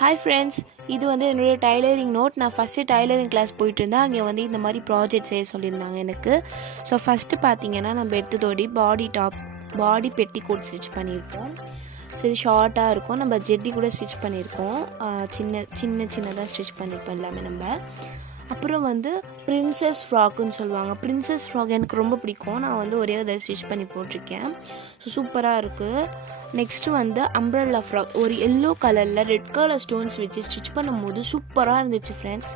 Hi friends, இது வந்து என்னுடைய டைலரிங் நோட். நான் ஃபஸ்ட்டு டைலரிங் கிளாஸ் போயிட்டு இருந்தேன். அங்கே வந்து இந்த மாதிரி ப்ராஜெக்ட் செய்ய சொல்லியிருந்தாங்க எனக்கு. ஸோ ஃபஸ்ட்டு பார்த்தீங்கன்னா நம்ம எடுத்ததோடி பாடி பெட்டி கோட் ஸ்டிச் பண்ணியிருக்கோம். ஸோ இது ஷார்ட்டாக இருக்கும். நம்ம ஜெட்டி கூட ஸ்டிச் பண்ணியிருக்கோம். சின்னதாக ஸ்டிச் பண்ணியிருப்போம் எல்லாமே நம்ம. அப்புறம் வந்து பிரின்சஸ் ஃப்ராக்குன்னு சொல்லுவாங்க. பிரின்சஸ் ஃப்ராக் எனக்கு ரொம்ப பிடிக்கும். நான் வந்து ஒரே இதை ஸ்டிச் பண்ணி போட்டிருக்கேன். ஸோ சூப்பராக இருக்குது. நெக்ஸ்ட்டு வந்து அம்ப்ரெல்லா ஃப்ராக், ஒரு எல்லோ கலரில் ரெட் கலர் ஸ்டோன்ஸ் வச்சு ஸ்டிச் பண்ணும்போது சூப்பராக இருந்துச்சு ஃப்ரெண்ட்ஸ்.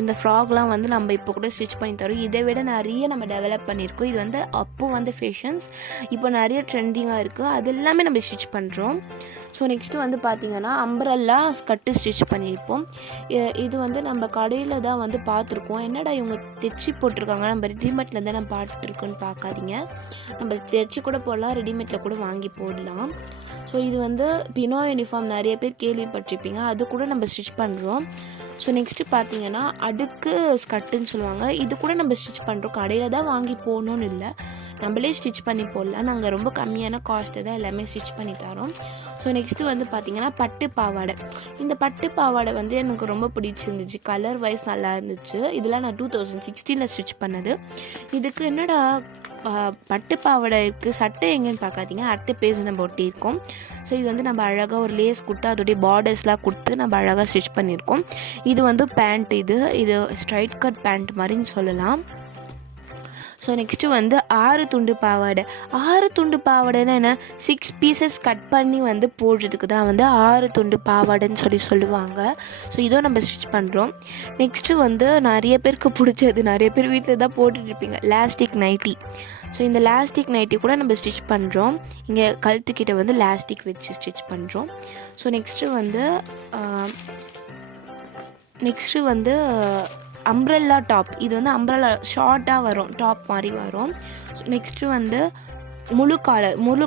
இந்த ஃப்ராக்லாம் வந்து நம்ம இப்போ கூட ஸ்டிச் பண்ணி தரோம். இதை விட நிறைய நம்ம டெவலப் பண்ணியிருக்கோம். இது வந்து அப்போது வந்து ஃபேஷன்ஸ், இப்போ நிறைய ட்ரெண்டிங்காக இருக்குது. அது எல்லாமே நம்ம ஸ்டிச் பண்ணுறோம். ஸோ நெக்ஸ்ட்டு வந்து பார்த்திங்கன்னா அம்ப்ரெல்லா ஸ்கர்ட்டு ஸ்டிச் பண்ணியிருப்போம். இது வந்து நம்ம கடையில் தான் வந்து பார்த்துருக்கோம். என்னடா இவங்க தைச்சி போட்டிருக்காங்க, நம்ம ரெடிமேட்டில் தான் நம்ம பார்த்துருக்கோன்னு பார்க்காதீங்க. நம்ம தைச்சி கூட போடலாம், ரெடிமேட்டில் கூட வாங்கி போடலாம். ஸோ இது வந்து பினோ யூனிஃபார்ம் நிறைய பேர் கேள்விப்பட்டிருப்பீங்க, அது கூட நம்ம ஸ்டிச் பண்ணுறோம். ஸோ நெக்ஸ்ட்டு பார்த்தீங்கன்னா அடுக்கு ஸ்கர்ட்டுன்னு சொல்லுவாங்க. இது கூட நம்ம ஸ்டிச் பண்ணுறோம். கடையில் தான் வாங்கி போகணுன்னு இல்லை, நம்மளே ஸ்டிச் பண்ணி போடலாம். நாங்கள் ரொம்ப கம்மியான காஸ்ட்டு தான் எல்லாமே ஸ்டிச் பண்ணி தரோம். ஸோ நெக்ஸ்ட்டு வந்து பார்த்திங்கன்னா பட்டு பாவாடை. இந்த பட்டு பாவாடை வந்து எனக்கு ரொம்ப பிடிச்சிருந்துச்சு. கலர் வைஸ் நல்லா இருந்துச்சு. இதெல்லாம் நான் 2016 ஸ்டிச் பண்ணது. இதுக்கு என்னடா பட்டு பாவாடை இருக்குது, சட்டை எங்கேன்னு பார்க்காதீங்க, அடுத்த பேஜ் நம்ம ஒட்டியிருக்கோம். ஸோ இது வந்து நம்ம அழகாக ஒரு லேஸ் கொடுத்து அதோடைய பார்டர்ஸ்லாம் கொடுத்து நம்ம அழகாக ஸ்டிச் பண்ணியிருக்கோம். இது வந்து பேண்ட், இது ஸ்ட்ரைட் கட் பேண்ட் மாதிரின்னு சொல்லலாம். ஸோ நெக்ஸ்ட்டு வந்து 6 துண்டு பாவாடை. 6 துண்டு பாவாடைன்னா என்ன, 6 பீசஸ் கட் பண்ணி வந்து போடுறதுக்கு தான் வந்து 6 துண்டு பாவாடைன்னு சொல்லுவாங்க. ஸோ இதோ நம்ம ஸ்டிச் பண்ணுறோம். நெக்ஸ்ட்டு வந்து நிறைய பேருக்கு பிடிச்சது, நிறைய பேர் வீட்டில் தான் போட்டுட்ருப்பீங்க, லாஸ்டிக் நைட்டி. ஸோ இந்த லாஸ்டிக் நைட்டி கூட நம்ம ஸ்டிச் பண்ணுறோம். இங்கே கழுத்துக்கிட்ட வந்து லாஸ்டிக் வச்சு ஸ்டிச் பண்ணுறோம். ஸோ நெக்ஸ்ட்டு வந்து அம்ப்ரெல்லா டாப். இது வந்து அம்ப்ரெல்லா ஷார்ட்டாக வரும், டாப் மாதிரி வரும். நெக்ஸ்ட்டு வந்து முழு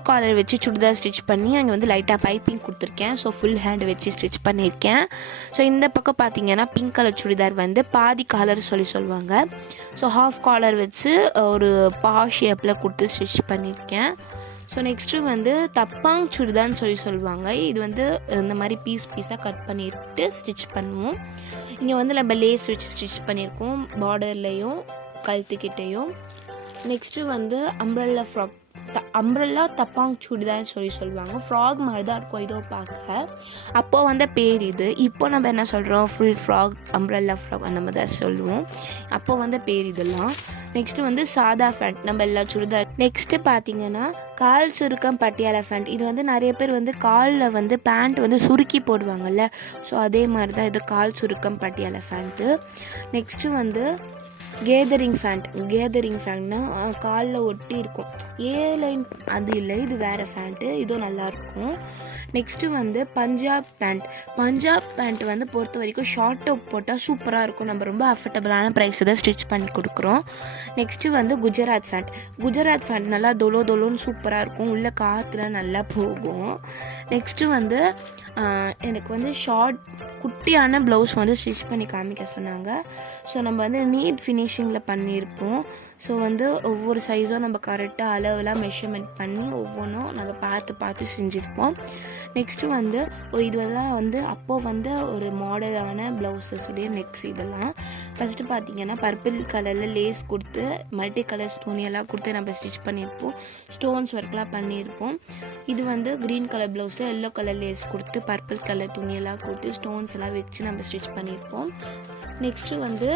காலர் வச்சு சுடிதார் ஸ்டிச் பண்ணி அங்கே வந்து லைட்டாக பைப்பிங் கொடுத்துருக்கேன். ஸோ ஃபுல் ஹேண்ட் வச்சு ஸ்டிச் பண்ணியிருக்கேன். ஸோ இந்த பக்கம் பார்த்தீங்கன்னா பிங்க் கலர் சுடிதார் வந்து பாதி காலர் சொல்லுவாங்க. ஸோ ஹாஃப் காலர் வச்சு ஒரு பா ஷேப்பில் கொடுத்து ஸ்டிச் பண்ணியிருக்கேன். ஸோ நெக்ஸ்ட்டு வந்து தப்பாங் சுடிதார்னு சொல்லுவாங்க. இது வந்து இந்த மாதிரி பீஸாக கட் பண்ணிவிட்டு ஸ்டிச் பண்ணுவோம். இங்கே வந்து நம்ம லேஸ் வச்சு ஸ்டிச் பண்ணியிருக்கோம், பார்டர்லேயும் கழுத்துக்கிட்டேயும். நெக்ஸ்ட்டு வந்து அம்ப்ரெல்லா ஃப்ராக், அம்ப்ரெல்லா தப்பாங் சுடிதார்னு சொல்லுவாங்க. ஃப்ராக் மாதிரி தான் இருக்கும் இதோ பார்க்க. அப்போது வந்த பேர் இது. இப்போ நம்ம என்ன சொல்கிறோம், ஃபுல் ஃப்ராக், அம்ப்ரெல்லா ஃப்ராக் அந்த மாதிரி தான் சொல்லுவோம். அப்போ வந்த பேர் இதெல்லாம். நெக்ஸ்ட்டு வந்து சாதா ஃபேண்ட், நம்ம எல்லா சுடிதார். நெக்ஸ்ட்டு பார்த்தீங்கன்னா கால் சுருக்கம் பட்டியாலா ஃபேண்ட். இது வந்து நிறைய பேர் வந்து காலில் வந்து பேண்ட் வந்து சுருக்கி போடுவாங்கள்ல, ஸோ அதே மாதிரி தான் இது கால் சுருக்கம் பட்டியாலா ஃபேண்ட்டு. நெக்ஸ்ட்டு வந்து கேதரிங் ஃபேண்ட்னா காலில் ஒட்டி இருக்கும், லைன் அது இல்லை, இது வேறு ஃபேண்ட்டு, இதுவும் நல்லாயிருக்கும். நெக்ஸ்ட்டு வந்து பஞ்சாப் பேண்ட் வந்து பொறுத்த வரைக்கும் ஷார்ட் டாப் போட்டால் சூப்பராக இருக்கும். நம்ம ரொம்ப அஃபர்டபுளான ப்ரைஸை தான் ஸ்டிச் பண்ணி கொடுக்குறோம். நெக்ஸ்ட்டு வந்து குஜராத் ஃபேண்ட் நல்லா தொலோன்னு சூப்பராக இருக்கும், உள்ளே காற்றுல நல்லா போகும். நெக்ஸ்ட்டு வந்து எனக்கு வந்து குட்டியான ப்ளவுஸ் வந்து ஸ்டிச் பண்ணி காமிக்க சொன்னாங்க. ஸோ நம்ம வந்து நீட் ஃபினிஷிங்கில் பண்ணியிருப்போம். ஸோ வந்து ஒவ்வொரு சைஸும் நம்ம கரெக்டாக அளவுலாம் மெஷர்மெண்ட் பண்ணி ஒவ்வொன்றும் நம்ம பார்த்து செஞ்சுருப்போம். நெக்ஸ்ட்டு வந்து இதெல்லாம் வந்து அப்போது வந்து ஒரு மாடலான ப்ளவுஸஸுடைய நெக்ஸ். இதெல்லாம் ஃபஸ்ட்டு பார்த்திங்கன்னா பர்பிள் கலரில் லேஸ் கொடுத்து மல்டி கலர்ஸ் துணியெல்லாம் கொடுத்து நம்ம ஸ்டிச் பண்ணியிருப்போம். ஸ்டோன்ஸ் ஒர்க்லாம் பண்ணியிருப்போம். இது வந்து க்ரீன் கலர் ப்ளவுஸில் எல்லோ கலர் லேஸ் கொடுத்து பர்பிள் கலர் துணியெல்லாம் கொடுத்து ஸ்டோன்ஸ் எல்லாம் வச்சு நம்ம ஸ்டிச் பண்ணியிருப்போம். நெக்ஸ்ட்டு வந்து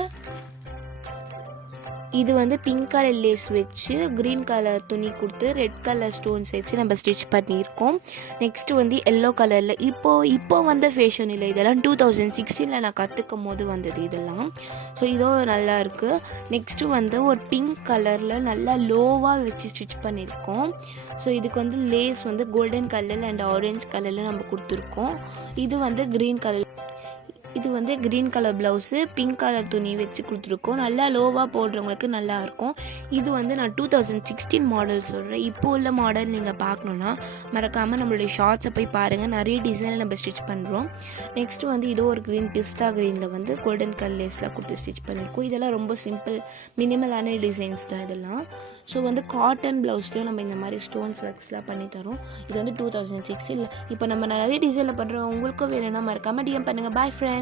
இது வந்து பிங்க் கலர் லேஸ் வச்சு க்ரீன் கலர் துணி கொடுத்து ரெட் கலர் ஸ்டோன்ஸ் வச்சு நம்ம ஸ்டிச் பண்ணியிருக்கோம். நெக்ஸ்ட்டு வந்து எல்லோ கலரில் இப்போ வந்த ஃபேஷன் இல்லை, இதெல்லாம் 2016 நான் கற்றுக்கும் போது வந்தது இதெல்லாம். ஸோ இதுவும் நல்லா இருக்குது. நெக்ஸ்ட்டு வந்து ஒரு பிங்க் கலரில் நல்லா லோவாக வச்சு ஸ்டிச் பண்ணியிருக்கோம். ஸோ இதுக்கு வந்து லேஸ் வந்து கோல்டன் கலரில் அண்ட் ஆரஞ்சு கலரில் நம்ம கொடுத்துருக்கோம். இது வந்து க்ரீன் கலர். இது வந்து green colour blouse, pink colour துணி வச்சு கொடுத்துருக்கோம். நல்லா லோவாக போடுறவங்களுக்கு நல்லாயிருக்கும். இது வந்து நான் 2016 மாடல் சொல்கிறேன். இப்போ உள்ள மாடல் நீங்கள் பார்க்கணுன்னா மறக்காமல் நம்மளுடைய ஷார்ட்ஸை போய் பாருங்கள். நிறைய டிசைனில் நம்ம ஸ்டிச் பண்ணுறோம். நெக்ஸ்ட்டு வந்து இதோ ஒரு க்ரீன் பிஸ்தா க்ரீனில் வந்து கோல்டன் கலர் லேஸ்லாம் கொடுத்து ஸ்டிச் பண்ணியிருக்கோம். இதெல்லாம் ரொம்ப சிம்பிள் மினிமலான டிசைன்ஸ் தான் இதெல்லாம். ஸோ வந்து காட்டன் ப்ளவுஸ்லேயும் நம்ம இந்த மாதிரி ஸ்டோன்ஸ் ஒர்க்ஸ்லாம் பண்ணித்தரோம். இது வந்து 2006 இல்லை. இப்போ நம்ம நிறைய டிசைனில் பண்ணுறோம். உங்களுக்கும் வேணும்னா மறக்காமல் டிஎம் பண்ணுங்கள். பாய் ஃப்ரெண்ட்.